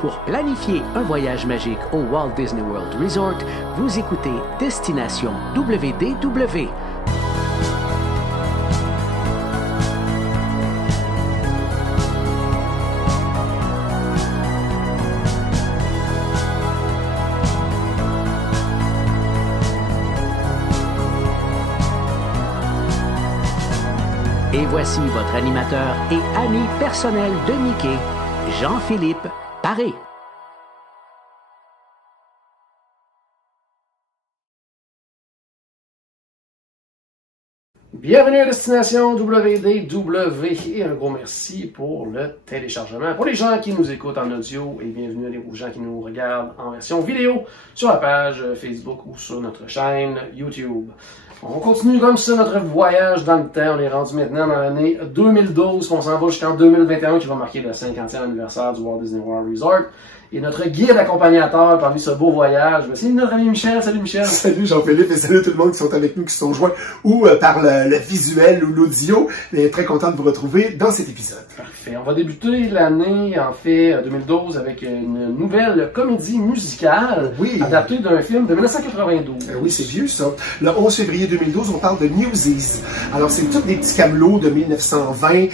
Pour planifier un voyage magique au Walt Disney World Resort, vous écoutez Destination WDW. Et voici votre animateur et ami personnel de Mickey, Jean-Philippe Paré. Bienvenue à Destination WDW et un gros merci pour le téléchargement. Pour les gens qui nous écoutent en audio et bienvenue aux gens qui nous regardent en version vidéo sur la page Facebook ou sur notre chaîne YouTube. On continue comme ça notre voyage dans le temps. On est rendu maintenant dans l'année 2012. On s'en va jusqu'en 2021 qui va marquer le 50e anniversaire du Walt Disney World Resort. Et notre guide accompagnateur parmi ce beau voyage, c'est notre ami Michel. Salut Michel. Salut Jean-Philippe et salut tout le monde qui sont avec nous, qui se sont joints ou par le visuel ou l'audio. Très content de vous retrouver dans cet épisode. Parfait. On va débuter l'année, en fait, 2012 avec une nouvelle comédie musicale adaptée d'un film de 1992. Oui, c'est vieux ça. Le 11 février 2012, on parle de Newsies. Alors, c'est tous des petits camelots de 1920.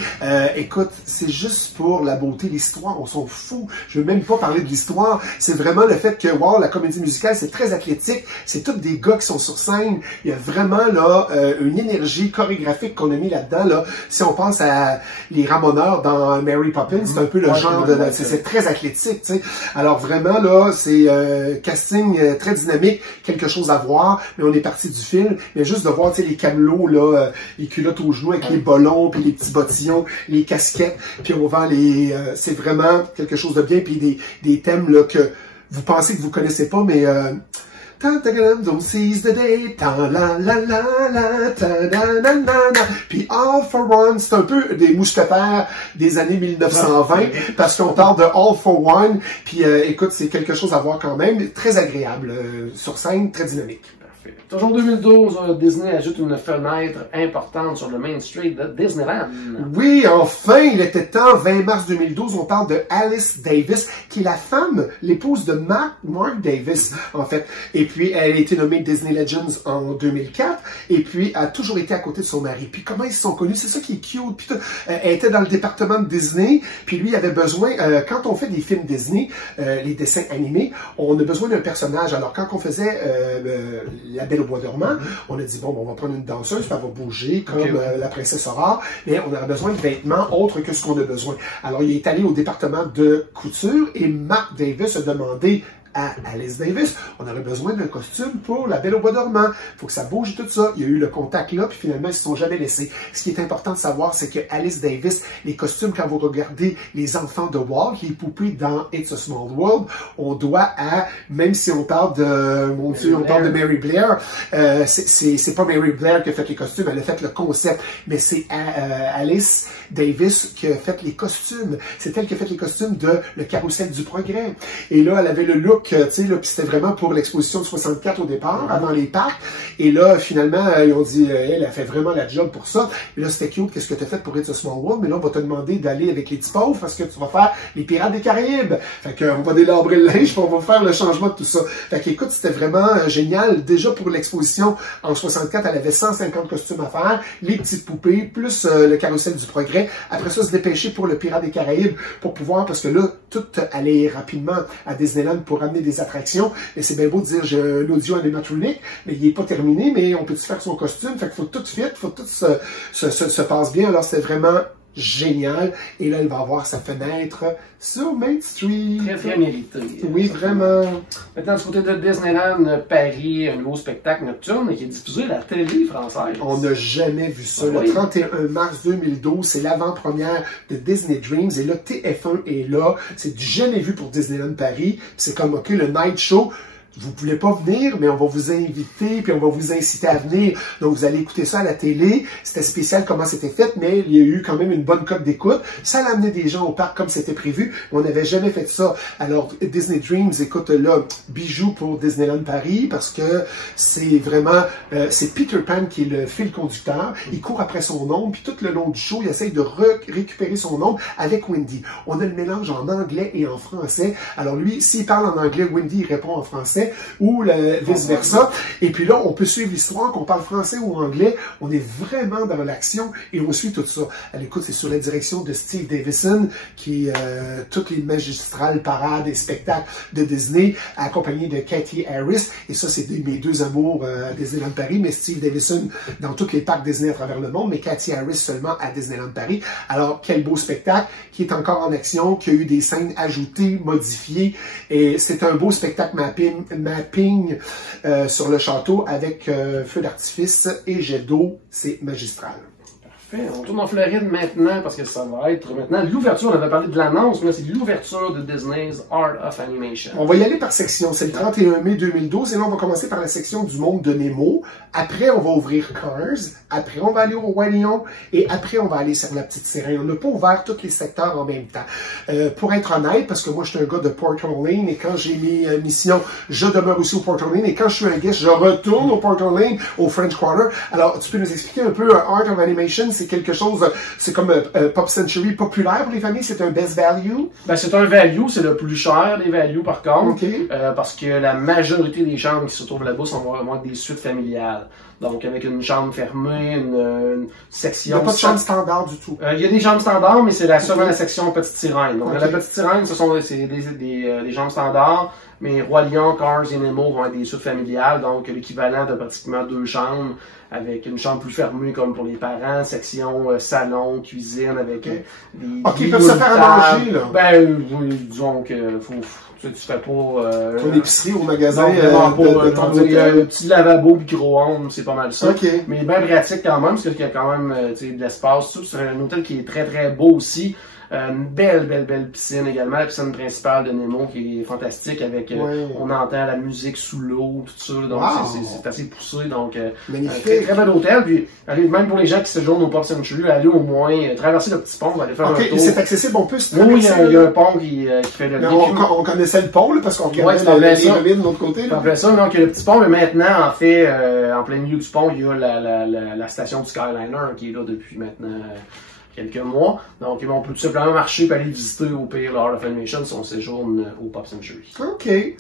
Écoute, c'est juste pour la beauté, l'histoire, on s'en fout. Je veux même pas parler de l'histoire. C'est vraiment le fait que, wow, la comédie musicale, c'est très athlétique. C'est tous des gars qui sont sur scène. Il y a vraiment là une énergie chorégraphique qu'on a mis là-dedans. Là. Si on pense à les Ramoneurs dans Mary Poppins, c'est un peu le genre de... C'est très athlétique, tu sais. Alors vraiment, là, c'est casting très dynamique, quelque chose à voir, mais on est parti du film. Mais juste de voir, tu sais, les camelots, là, les culottes aux genoux avec les ballons, puis les petits bottillons, les casquettes, puis on va les... c'est vraiment quelque chose de bien, puis des thèmes, là, que vous pensez que vous connaissez pas, mais... Don't seize the day, puis All for One, c'est un peu des mousquetaires des années 1920, parce qu'on parle de All for One, puis écoute, c'est quelque chose à voir quand même, très agréable, sur scène, très dynamique. Toujours 2012, Disney ajoute une fenêtre importante sur le Main Street de Disneyland. Oui, enfin, il était temps, 20 mars 2012, on parle de Alice Davis, qui est la femme, l'épouse de Mark Davis, en fait. Et puis, elle a été nommée Disney Legends en 2004, et puis, a toujours été à côté de son mari. Puis, comment ils se sont connus? C'est ça qui est cute. Puis, elle était dans le département de Disney, puis lui, il avait besoin, quand on fait des films Disney, les dessins animés, on a besoin d'un personnage. Alors, quand on faisait La Belle au Bois dormant, on a dit, bon, on va prendre une danseuse, puis elle va bouger comme la princesse Aurore, mais on a besoin de vêtements autres que ce qu'on a besoin. Alors, il est allé au département de couture et Mark Davis a demandé à Alice Davis, on aurait besoin d'un costume pour La Belle au Bois dormant. Il faut que ça bouge et tout ça. Il y a eu le contact là, puis finalement, ils se sont jamais laissés. Ce qui est important de savoir, c'est que Alice Davis, les costumes, quand vous regardez les enfants de Walt, les poupées dans It's a Small World, on doit à, même si on parle de, mon Dieu, on parle de Mary Blair, c'est pas Mary Blair qui a fait les costumes, elle a fait le concept, mais c'est Alice Davis qui a fait les costumes. C'est elle qui a fait les costumes de Le Carrousel du Progrès. Et là, elle avait le look, tu sais, là, puis c'était vraiment pour l'exposition de 64 au départ, avant les parcs. Et là, finalement, ils ont dit, elle a fait vraiment la job pour ça. Et là, c'était cute, qu'est-ce que tu as fait pour It's a Small World? Mais là, on va te demander d'aller avec les petits pauvres parce que tu vas faire les Pirates des Caraïbes. Fait qu'on va délabrer le linge, puis on va faire le changement de tout ça. Fait qu'écoute, c'était vraiment génial. Déjà, pour l'exposition en 64, elle avait 150 costumes à faire, les petites poupées, plus le Carrousel du Progrès. Après ça, se dépêcher pour le Pirates des Caraïbes pour pouvoir, parce que là, tout allait rapidement à Disneyland pour amener des attractions. Et c'est bien beau de dire, j'ai l'audio animatronique, mais il n'est pas terminé, mais on peut faire son costume. Fait qu'il faut tout fit, faut tout se passe bien. Alors, c'est vraiment génial. Et là, il va avoir sa fenêtre sur Main Street. Très, très mérité. Oui, vraiment. Maintenant, du côté de Disneyland Paris, un nouveau spectacle nocturne qui est diffusé à la télé française. On n'a jamais vu ça. Le 31 mars 2012, c'est l'avant-première de Disney Dreams. Et là, TF1 est là. C'est du jamais vu pour Disneyland Paris. C'est comme, OK, le night show. vous ne voulez pas venir, mais on va vous inviter, puis on va vous inciter à venir. Donc, vous allez écouter ça à la télé. C'était spécial comment c'était fait, mais il y a eu quand même une bonne cote d'écoute. Ça a amené des gens au parc comme c'était prévu. On n'avait jamais fait ça. Alors, Disney Dreams, écoute, là, bijou pour Disneyland Paris, parce que c'est vraiment, c'est Peter Pan qui est le fil conducteur. Il court après son ombre, puis tout le long du show, il essaye de récupérer son ombre avec Wendy. On a le mélange en anglais et en français. Alors lui, s'il parle en anglais, Wendy il répond en français, ou vice-versa. Et puis là, on peut suivre l'histoire, qu'on parle français ou anglais. On est vraiment dans l'action et on suit tout ça. Alors, écoute, c'est sous la direction de Steve Davison, qui toutes les magistrales parades et spectacles de Disney, accompagné de Kathy Harris. Et ça, c'est mes deux amours à Disneyland Paris, mais Steve Davison dans tous les parcs Disney à travers le monde, mais Kathy Harris seulement à Disneyland Paris. Alors, quel beau spectacle qui est encore en action, qui a eu des scènes ajoutées, modifiées. Et c'est un beau spectacle mapping sur le château avec feu d'artifice et jet d'eau. C'est magistral. Parfait. On tourne en Floride maintenant parce que ça va être maintenant l'ouverture. On avait parlé de l'annonce, mais là c'est l'ouverture de Disney's Art of Animation. On va y aller par section. C'est le 31 mai 2012 et là on va commencer par la section du monde de Nemo. Après on va ouvrir Cars. Après on va aller au Roi Lion et après on va aller sur la Petite Sirène. On n'a pas ouvert tous les secteurs en même temps. Pour être honnête, parce que moi je suis un gars de Portal Lane et quand j'ai mes missions, je demeure aussi au Portal Lane et quand je suis un guest, je retourne au Portal Lane, au French Quarter. Alors tu peux nous expliquer un peu Art of Animation? C'est quelque chose, c'est comme Pop Century populaire pour les familles, c'est un best value? Ben, c'est un value, c'est le plus cher des values par contre, Okay. Parce que la majorité des chambres qui se trouvent là-bas vont être des suites familiales. Donc avec une chambre fermée, une section... Il n'y a pas de chambre standard du tout. Il y a des chambres standards, mais c'est seulement la section Petite Sirène. Donc la Petite Sirène, c'est des chambres standards, mais Roi Lion, Cars et Nemo vont être des suites familiales, donc l'équivalent de pratiquement 2 chambres, avec une chambre plus fermée comme pour les parents, section salon, cuisine, avec des... Ok, ils peuvent se faire à manger, là. Ben, disons que tu fais pas... Ton épicerie au magasin, il y a un petit lavabo micro-ondes, c'est pas mal ça. Okay. Mais bien pratique quand même, parce qu'il y a quand même de l'espace. C'est un hôtel qui est très très beau aussi. Une belle piscine également, la piscine principale de Nemo qui est fantastique avec, on entend la musique sous l'eau, tout ça, donc c'est assez poussé, donc magnifique. Très bel hôtel, puis allez, même pour les gens qui séjournent au Pop Century, allez au moins traverser le petit pont, aller faire un tour. C'est accessible, on peut se traverser. Oui, il y a un pont qui fait le on connaissait le pont, là, parce qu'on regardait les remèdes de l'autre côté. Après ça, donc il y a le petit pont, mais maintenant, en fait, en plein milieu du pont, il y a la station du Skyliner qui est là depuis maintenant... quelques mois. Donc, on peut tout simplement marcher et aller visiter au pire l'Art of Animation si on séjourne au Pop Century. OK.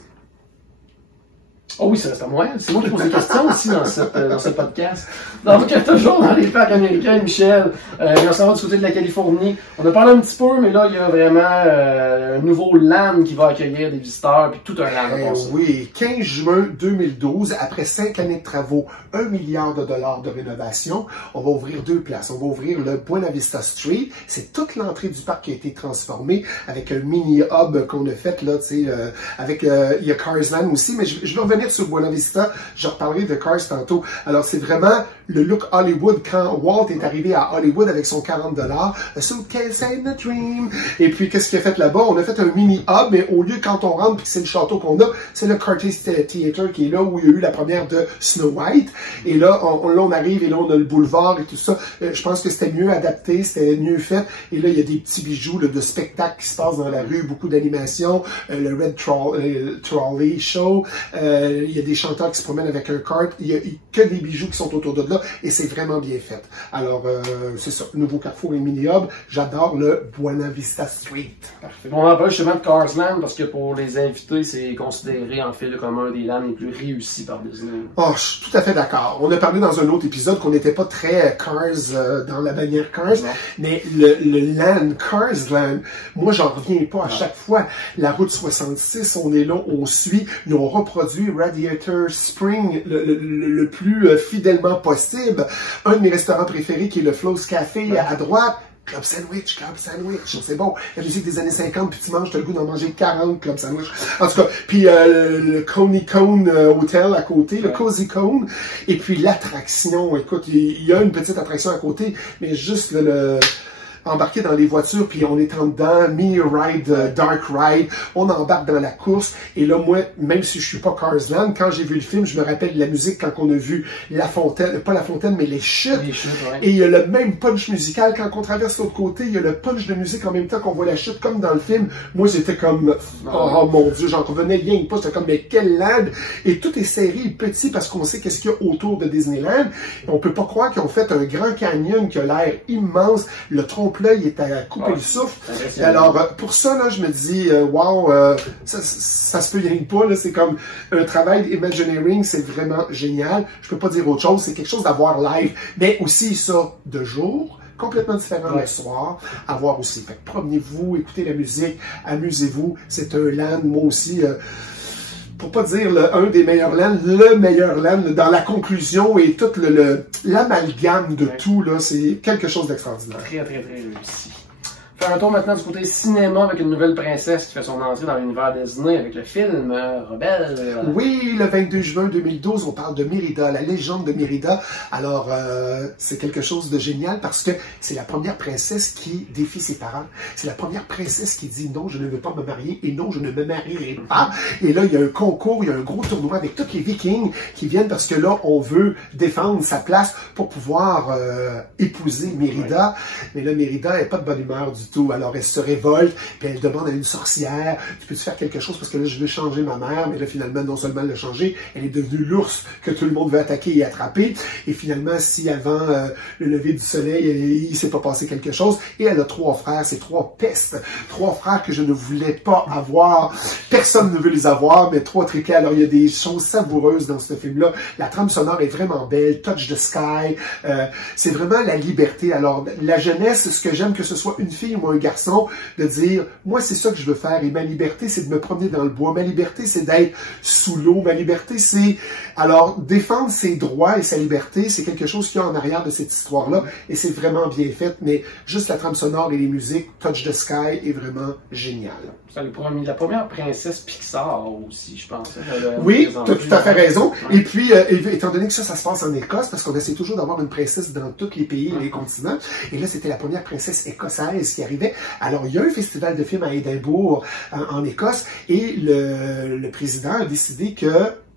Oh oui, c'est à moi. C'est moi qui pose des questions aussi dans ce podcast. Donc, toujours dans les parcs américains, Michel, on s'en va du côté de la Californie. On a parlé un petit peu, mais là, il y a vraiment un nouveau land qui va accueillir des visiteurs, puis tout un land. Oui, 15 juin 2012, après 5 années de travaux, 1 milliard de dollars de rénovation, on va ouvrir 2 places. On va ouvrir le Buena Vista Street. C'est toute l'entrée du parc qui a été transformée avec un mini-hub qu'on a fait, là, tu sais, avec, il y a Cars Land aussi, mais je vais revenir sur Buena Vista, je reparlerai de Cars tantôt. Alors, c'est vraiment le look Hollywood quand Walt est arrivé à Hollywood avec son 40 $, a suitcase and a dream. Et puis, qu'est-ce qu'il a fait là-bas? On a fait un mini-hub, mais au lieu, quand on rentre, puis c'est le château qu'on a, c'est le Curtis Theatre qui est là où il y a eu la première de Snow White. Et là, on arrive et là, on a le boulevard et tout ça. Je pense que c'était mieux adapté, c'était mieux fait. Et là, il y a des petits bijoux là, de spectacles qui se passent dans la rue, beaucoup d'animation, le Red Trolley Show, il y a des chanteurs qui se promènent avec un kart, il y a que des bijoux qui sont autour de là et c'est vraiment bien fait. Alors, c'est ça, nouveau Carrefour et mini-hub, j'adore le Buena Vista Street. Parfait. Bon, on va parler justement de Cars Land parce que pour les invités, c'est considéré en fait comme un des lands les plus réussis par Disney. Oh, je suis tout à fait d'accord. On a parlé dans un autre épisode qu'on n'était pas très Cars dans la bannière Cars, mais le land, Cars Land, moi j'en reviens pas à chaque fois. La route 66, on est là, on suit, ils ont reproduit Radiator Spring le plus fidèlement possible. Un de mes restaurants préférés qui est le Flo's Café à droite. Club Sandwich, c'est bon. La musique des années 50, puis tu manges, tu as le goût d'en manger 40 Club Sandwich. En tout cas, puis le Coney Cone Hotel à côté, le Cozy Cone, et puis l'attraction, écoute, il y a une petite attraction à côté, mais juste embarquer dans les voitures, puis on est en dedans, mini ride, dark ride, on embarque dans la course, et là, moi, même si je suis pas Cars Land, quand j'ai vu le film, je me rappelle de la musique quand on a vu La Fontaine, pas La Fontaine, mais les chutes, et il y a le même punch musical, quand on traverse l'autre côté, il y a le punch de musique en même temps qu'on voit la chute, comme dans le film. Moi, j'étais comme, oh mon Dieu, j'en revenais rien pas, c'était comme, mais quel land! Et tout est serré, petit, parce qu'on sait qu'est-ce qu'il y a autour de Disneyland. Et on peut pas croire qu'ils ont fait un grand canyon qui a l'air immense, le trompe-l'œil est à couper le souffle. Alors, pour ça, là, je me dis, wow, ça se peut rien pas, là, c'est comme un travail d'Imagineering, c'est vraiment génial. Je peux pas dire autre chose, c'est quelque chose d'avoir live, mais aussi ça de jour, complètement différent le soir, à voir aussi. Fait que promenez-vous, écoutez la musique, amusez-vous, c'est un land, moi aussi, pour pas dire un des meilleurs lands, le meilleur land, dans la conclusion et tout l'amalgame de tout, là, c'est quelque chose d'extraordinaire. Très, très, très réussi. Faire un tour maintenant du côté cinéma avec une nouvelle princesse qui fait son entrée dans l'univers Disney avec le film Rebelle. Oui, le 22 juin 2012, on parle de Mérida, la légende de Mérida. Alors, c'est quelque chose de génial parce que c'est la première princesse qui défie ses parents. C'est la première princesse qui dit non, je ne veux pas me marier et non, je ne me marierai pas. Et là, il y a un concours, il y a un gros tournoi avec tous les Vikings qui viennent parce que là, on veut défendre sa place pour pouvoir épouser Mérida. Mais là, Mérida n'est pas de bonne humeur du tout. Alors, elle se révolte, puis elle demande à une sorcière, tu peux-tu faire quelque chose parce que là, je veux changer ma mère, mais là, finalement, non seulement elle l'a changé, elle est devenue l'ours que tout le monde veut attaquer et attraper. Et finalement, si avant le lever du soleil, il s'est pas passé quelque chose, et elle a 3 frères, c'est 3 pestes, 3 frères que je ne voulais pas avoir. Personne ne veut les avoir, mais 3 triquets. Alors, il y a des choses savoureuses dans ce film-là. La trame sonore est vraiment belle, Touch the Sky, c'est vraiment la liberté. Alors, la jeunesse, ce que j'aime, que ce soit une fille ou un garçon, de dire, moi, c'est ça que je veux faire, et ma liberté, c'est de me promener dans le bois, ma liberté, c'est d'être sous l'eau, ma liberté, c'est... Alors, défendre ses droits et sa liberté, c'est quelque chose qu'il y a en arrière de cette histoire-là, et c'est vraiment bien fait, mais juste la trame sonore et les musiques, Touch the Sky, est vraiment génial. C'est la première princesse Pixar aussi, je pense. Oui, tu as tout à fait raison. Ouais. Et puis, étant donné que ça se passe en Écosse, parce qu'on essaie toujours d'avoir une princesse dans tous les pays et les continents, et là, c'était la première princesse écossaise qui arrivait. Alors, il y a un festival de films à Édimbourg, en Écosse, et le président a décidé que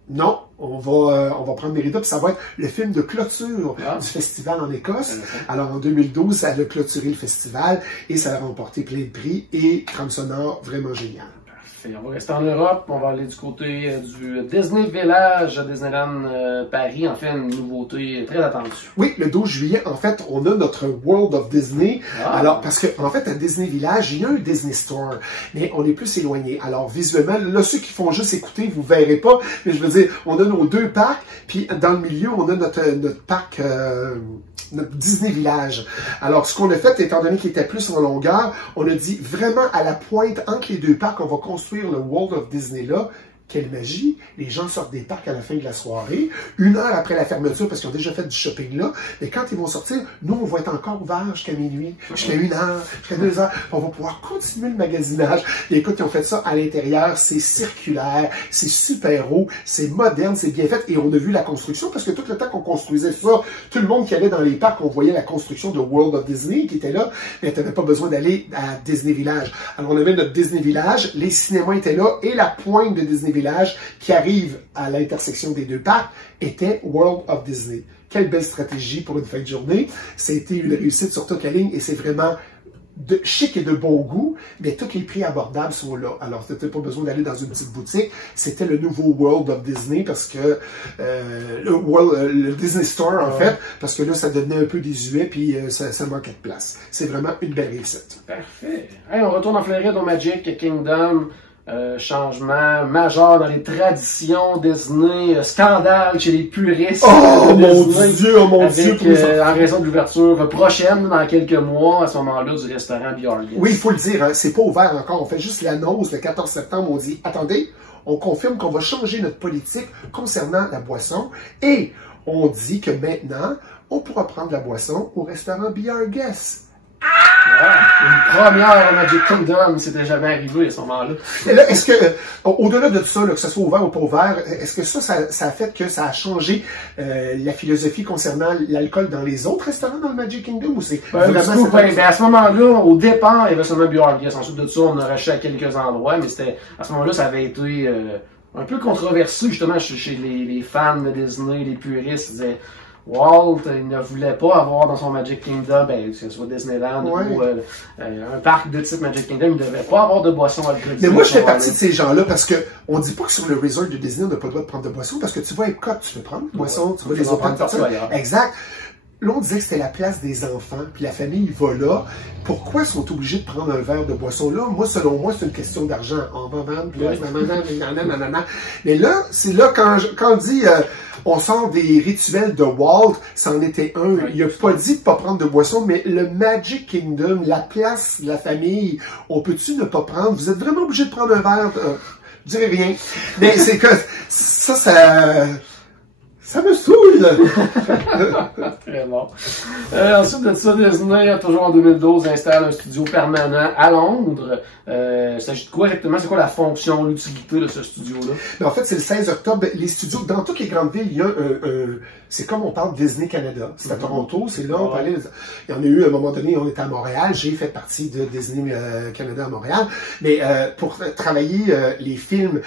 non, on va prendre Mérida, puis ça va être le film de clôture du festival en Écosse. Alors, en 2012, ça a clôturé le festival et ça a remporté plein de prix et trame sonore vraiment géniale. On va rester en Europe, on va aller du côté du Disney Village à Disneyland Paris, en fait une nouveauté très attendue. Oui, le 12 juillet, en fait, on a notre World of Disney. Alors, parce que en fait, à Disney Village, il y a un Disney Store, mais on est plus éloigné. Alors, visuellement, là, ceux qui font juste écouter, vous verrez pas, mais je veux dire, on a nos 2 parcs, puis dans le milieu, on a notre parc... notre Disney Village. Alors, ce qu'on a fait, étant donné qu'il était plus en longueur, on a dit vraiment à la pointe entre les 2 parcs, on va construire le World of Disney là. Quelle magie! Les gens sortent des parcs à la fin de la soirée, 1 heure après la fermeture, parce qu'ils ont déjà fait du shopping là, mais quand ils vont sortir, nous, on va être encore ouvert jusqu'à minuit, jusqu'à 1 heure, jusqu'à 2 heures, on va pouvoir continuer le magasinage. Et écoute, ils ont fait ça à l'intérieur, c'est circulaire, c'est super haut, c'est moderne, c'est bien fait, et on a vu la construction, parce que tout le temps qu'on construisait ça, tout le monde qui allait dans les parcs, on voyait la construction de World of Disney qui était là, mais tu n'avais pas besoin d'aller à Disney Village. Alors, on avait notre Disney Village, les cinémas étaient là, et la pointe de Disney Village qui arrive à l'intersection des 2 parcs était World of Disney. Quelle belle stratégie pour une fin de journée. Ça a été une réussite sur toute la ligne et c'est vraiment de chic et de bon goût, mais tous les prix abordables sont là. Alors, tu n'as pas besoin d'aller dans une petite boutique. C'était le nouveau World of Disney parce que le Disney Store, en fait, parce que là, ça devenait un peu désuet puis ça manquait de place. C'est vraiment une belle réussite. Parfait. Hey, on retourne en Floride au Magic Kingdom. Changement majeur dans les traditions Disney, scandale chez les puristes. Oh mon Dieu, oh mon Dieu! En raison de l'ouverture prochaine, dans quelques mois, à ce moment-là, du restaurant Björgen. Oui, il faut le dire, hein, c'est pas ouvert encore. On fait juste l'annonce le 14 septembre. On dit, attendez, on confirme qu'on va changer notre politique concernant la boisson et on dit que maintenant, on pourra prendre la boisson au restaurant Björgen. Ah! Une première Magic Kingdom, c'était jamais arrivé à ce moment-là. Et là, est-ce que, au-delà de ça, là, que ce soit ouvert ou pas ouvert, est-ce que ça a fait que ça a changé la philosophie concernant l'alcool dans les autres restaurants dans le Magic Kingdom ou c'est vraiment à ce moment-là, au départ, il y avait seulement Beer Guest. Ensuite de ça, on a racheté à quelques endroits, mais c'était à ce moment-là, ça avait été un peu controversé justement chez les fans de Disney, les puristes. Ils disaient Walt, il ne voulait pas avoir dans son Magic Kingdom, que ce soit Disneyland ou un parc de type Magic Kingdom, il ne devait pas avoir de boissons alcoolisées. Mais moi, je fais partie de ces gens-là parce que on dit pas que sur le resort de Disney, on n'a pas le droit de prendre de boissons parce que tu vas à Epcot, tu peux prendre de boissons, tu vas les autres personnes. Exact. Là, on disait que c'était la place des enfants, puis la famille va là. Pourquoi ils sont obligés de prendre un verre de boisson là? Moi, selon moi, c'est une question d'argent. On va vendre, puis là, mais là, c'est là quand on dit on sort des rituels de Walt, ça en était un. Il a pas dit de pas prendre de boisson, mais le Magic Kingdom, la place de la famille, on peut-tu ne pas prendre? Vous êtes vraiment obligé de prendre un verre? Je dirais rien. Mais c'est que ça me saoule! Très bon. Ensuite de ça, Disney, toujours en 2012, installe un studio permanent à Londres. Il s'agit de quoi exactement? C'est quoi la fonction, l'utilité de ce studio-là? En fait, c'est le 16 octobre. Les studios, dans toutes les grandes villes, il y a c'est comme on parle Disney Canada. C'est à Toronto, c'est là, on parlait. Il y en a eu à un moment donné, on était à Montréal. J'ai fait partie de Disney Canada à Montréal. Mais pour travailler les films,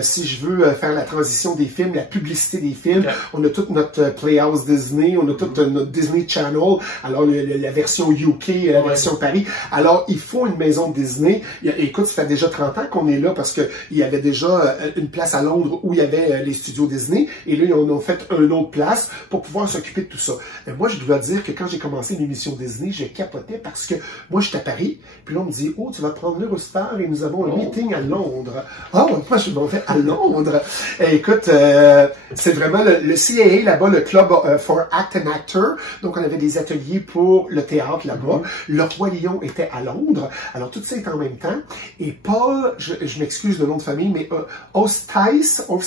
si je veux faire la transition des films, la publicité des films, on a toute notre Playhouse Disney, on a toute notre Disney Channel, alors la version UK, la version Paris. Alors, il faut une maison Disney. Écoute, ça fait déjà 30 ans qu'on est là parce que il y avait déjà une place à Londres où il y avait les studios Disney. Et là, ils en ont fait une autre place pour pouvoir s'occuper de tout ça. Et moi, je dois dire que quand j'ai commencé l'émission Disney, je capotais parce que moi, j'étais à Paris. Puis là, on me dit, oh, tu vas prendre l'Eurostar et nous avons un meeting à Londres. Ah, moi, je m'en vais à Londres. Et écoute, c'est vraiment le CAA là-bas, le Club for Act and Actor. Donc, on avait des ateliers pour le théâtre là-bas. Le Roi Lion était à Londres. Alors, tout ça est en même temps. Et Paul, je m'excuse le nom de famille, mais Ostis, en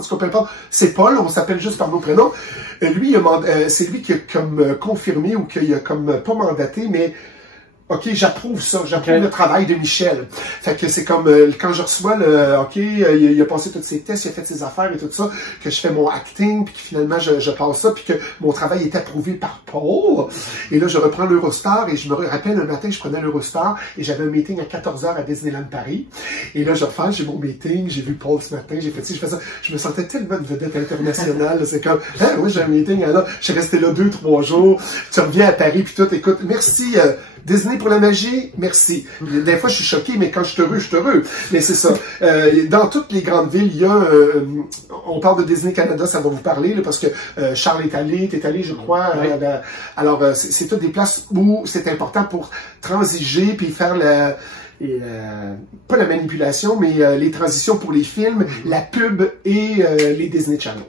tout cas, c'est Paul, on s'appelle juste par nos prénoms. Lui, c'est lui qui a comme confirmé ou qui a comme pas mandaté, mais OK, j'approuve ça, j'approuve le travail de Michel. Fait que c'est comme quand je reçois OK, il a passé tous ses tests, il a fait ses affaires et tout ça, que je fais mon acting, puis que finalement je passe ça, puis que mon travail est approuvé par Paul. Et là, je reprends l'Eurostar et je me rappelle un matin, je prenais l'Eurostar et j'avais un meeting à 14h à Disneyland Paris. Et là, j'ai mon meeting, j'ai vu Paul ce matin, j'ai fait ci, je fais ça. Je me sentais tellement une vedette internationale. C'est comme, oui, j'ai un meeting, là, je suis resté là 2-3 jours. Tu reviens à Paris, puis tout, écoute, merci Disney pour la magie, merci. Des fois, je suis choqué, mais quand je suis heureux. Mais c'est ça. Dans toutes les grandes villes, il y a... on parle de Disney Canada, ça va vous parler, là, parce que Charles t'es allé, je crois. Alors, c'est toutes des places où c'est important pour transiger, puis faire pas la manipulation, mais les transitions pour les films, la pub et les Disney Channel.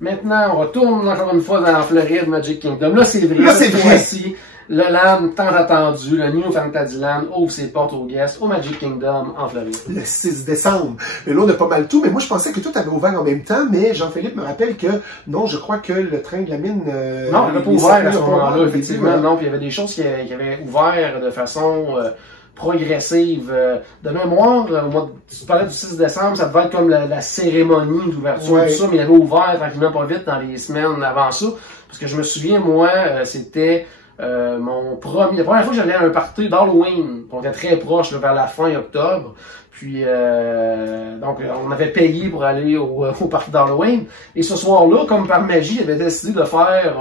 Maintenant, on retourne encore une fois dans la Floride, Magic Kingdom. Là, c'est vrai. Voici le land tant attendu, le New Fantasyland, ouvre ses portes aux guests au Magic Kingdom en Floride. Le 6 décembre. Mais là, on a pas mal tout. Mais moi, je pensais que tout avait ouvert en même temps. Mais Jean-Philippe me rappelle que non, je crois que le train de la mine... non, il n'avait pas ouvert à ce moment-là, effectivement. Non, puis il y avait des choses qui avaient ouvert de façon... progressive. De mémoire, tu parlais du 6 décembre, ça devait être comme la cérémonie d'ouverture, tout ça, mais il avait ouvert tranquillement pas vite dans les semaines avant ça. Parce que je me souviens, moi, c'était la première fois que j'allais à un party d'Halloween. On était très proche vers la fin octobre. Puis, donc, on avait payé pour aller au party d'Halloween. Et ce soir-là, comme par magie, j'avais décidé de faire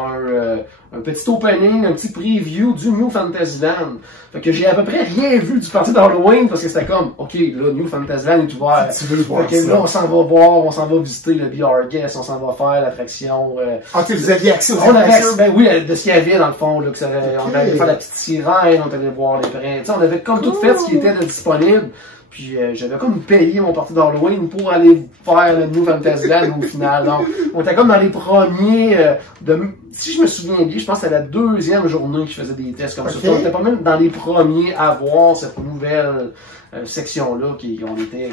un petit opening, un petit preview du New Fantasyland. Fait que j'ai à peu près rien vu du party d'Halloween parce que c'était comme, OK, là, New Fantasyland est ouvert. Tu veux voir fait que là, on s'en va voir, on s'en va visiter le BR Guest, on s'en va faire l'attraction. Vous aviez accès aux attractions? Ben oui, de ce qu'il y avait dans le fond, là, on allait faire la petite sirène, on allait voir les princes. On avait comme tout fait ce qui était disponible. Puis j'avais comme payé mon party d'Halloween pour aller faire le New Fantasyland au final. Donc, on était comme dans les premiers... si je me souviens bien, je pense que c'était la deuxième journée que je faisais des tests comme ça. On était pas même dans les premiers à voir cette nouvelle section-là. On était...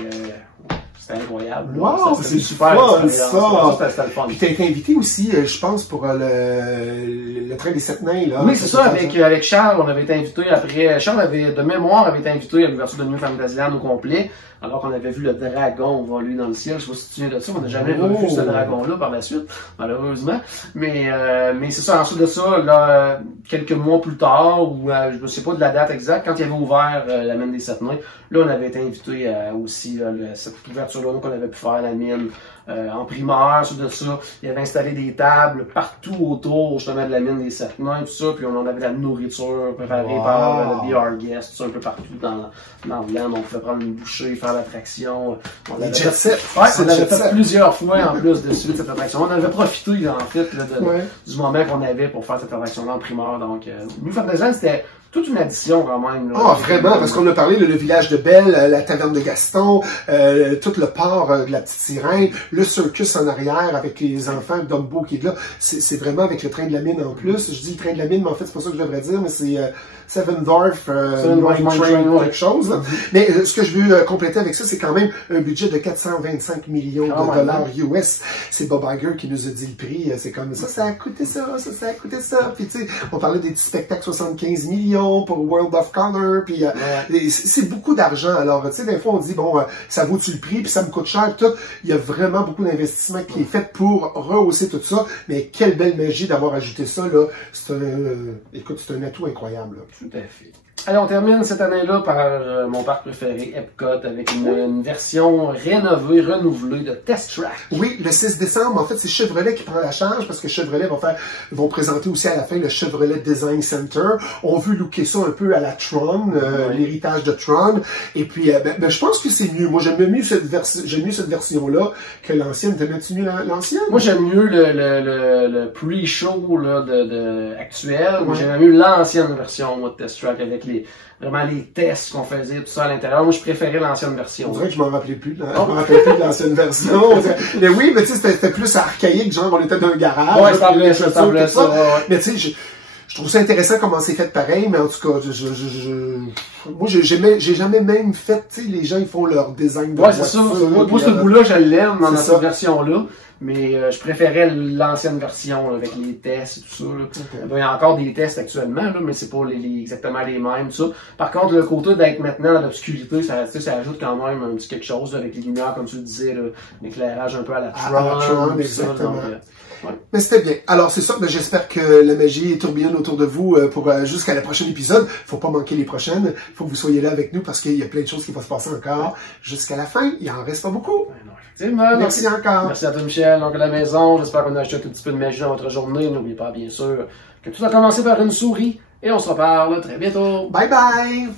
C'était incroyable. Wow, c'est super fun, ça. C'était le fun. Puis t'as été invité aussi, je pense, pour le train des 7 nains, là. Oui, c'est ça, avec Charles, on avait été invité après. Charles avait, de mémoire, avait été invité à l'ouverture de New Fantasyland au complet, alors qu'on avait vu le dragon voler dans le ciel. Je sais pas si tu te souviens de ça, on n'a jamais revu ce dragon-là par la suite, malheureusement. Mais c'est ça, ensuite de ça, là, quelques mois plus tard, ou je ne sais pas de la date exacte, quand il avait ouvert la mine des 7 nains, là, on avait été invité aussi, là, cette ouverture-là, qu'on avait pu faire la mine en primeur, ensuite de ça, il avait installé des tables partout autour, justement, de la mine des 7 nains, tout ça, puis on en avait de la nourriture préparée par le VR Guest, tout ça, un peu partout dans le land, on pouvait prendre une bouchée, faire l'attraction. On avait fait plusieurs fois en plus de suite cette attraction. On avait profité, en fait, là, du moment qu'on avait pour faire cette attraction-là en primeur. Donc, New Fantasyland, c'était toute une addition quand même. Ah, vraiment, parce qu'on a parlé le village de Belle, la taverne de Gaston, tout le port de la petite sirène, le circus en arrière avec les enfants, Dumbo qui est là. C'est vraiment avec le train de la mine en plus. Je dis le train de la mine, mais en fait, c'est pas ça que je devrais dire, mais c'est Seven Dwarf Train, quelque chose. Là. Mais ce que je veux compléter avec ça, c'est quand même un budget de 425 millions de dollars US. C'est Bob Iger qui nous a dit le prix. C'est comme ça a coûté ça, ça a coûté ça. Puis tu sais, on parlait des petits spectacles 75 millions pour World of Color. Puis c'est beaucoup d'argent. Alors, tu sais, des fois, on dit, bon, ça vaut-tu le prix, puis ça me coûte cher, tout. Il y a vraiment beaucoup d'investissement qui est fait pour rehausser tout ça. Mais quelle belle magie d'avoir ajouté ça, là. Écoute, c'est un atout incroyable, là. Tout à fait. Allez, on termine cette année-là par mon parc préféré, Epcot, avec une version rénovée, renouvelée de Test Track. Oui, le 6 décembre, en fait, c'est Chevrolet qui prend la charge parce que Chevrolet vont présenter aussi à la fin le Chevrolet Design Center. On veut looker ça un peu à la Tron, l'héritage de Tron. Et puis, je pense que c'est mieux. Moi, j'aime mieux cette version-là que l'ancienne. T'aimes-tu mieux l'ancienne? Moi, j'aime mieux le pre-show actuel. Moi, j'aime mieux l'ancienne version de Test Track avec vraiment les tests qu'on faisait, tout ça à l'intérieur. Moi, je préférais l'ancienne version. On dirait que je m'en rappelais plus. Je m'en rappelais plus de l'ancienne version. Mais oui, mais tu sais, c'était plus archaïque, genre on était dans un garage. Ouais, ça semblait ça. Mais tu sais, je trouve ça intéressant comment c'est fait pareil, mais en tout cas, moi, j'ai jamais même fait, tu sais, les gens, ils font leur design de c'est ça. Moi, ce bout-là, je l'aime dans cette version-là. Mais je préférais l'ancienne version là, avec les tests et tout ça. Là. Il y a encore des tests actuellement, là, mais c'est pas exactement les mêmes. Tout ça. Par contre, le côté d'être maintenant dans l'obscurité, ça ajoute quand même un petit quelque chose là, avec les lumières, comme tu le disais, l'éclairage un peu à la Tron. Exactement. Mais c'était bien. Alors c'est ça, j'espère que la magie tourbillonne autour de vous pour jusqu'à la prochaine épisode. Faut pas manquer les prochaines. Faut que vous soyez là avec nous parce qu'il y a plein de choses qui vont se passer encore jusqu'à la fin. Il en reste pas beaucoup. Merci encore. Merci à toi, Michel, donc à la maison. J'espère qu'on a acheté un petit peu de magie dans votre journée. N'oubliez pas, bien sûr, que tout a commencé par une souris. Et on se reparle très bientôt. Bye bye!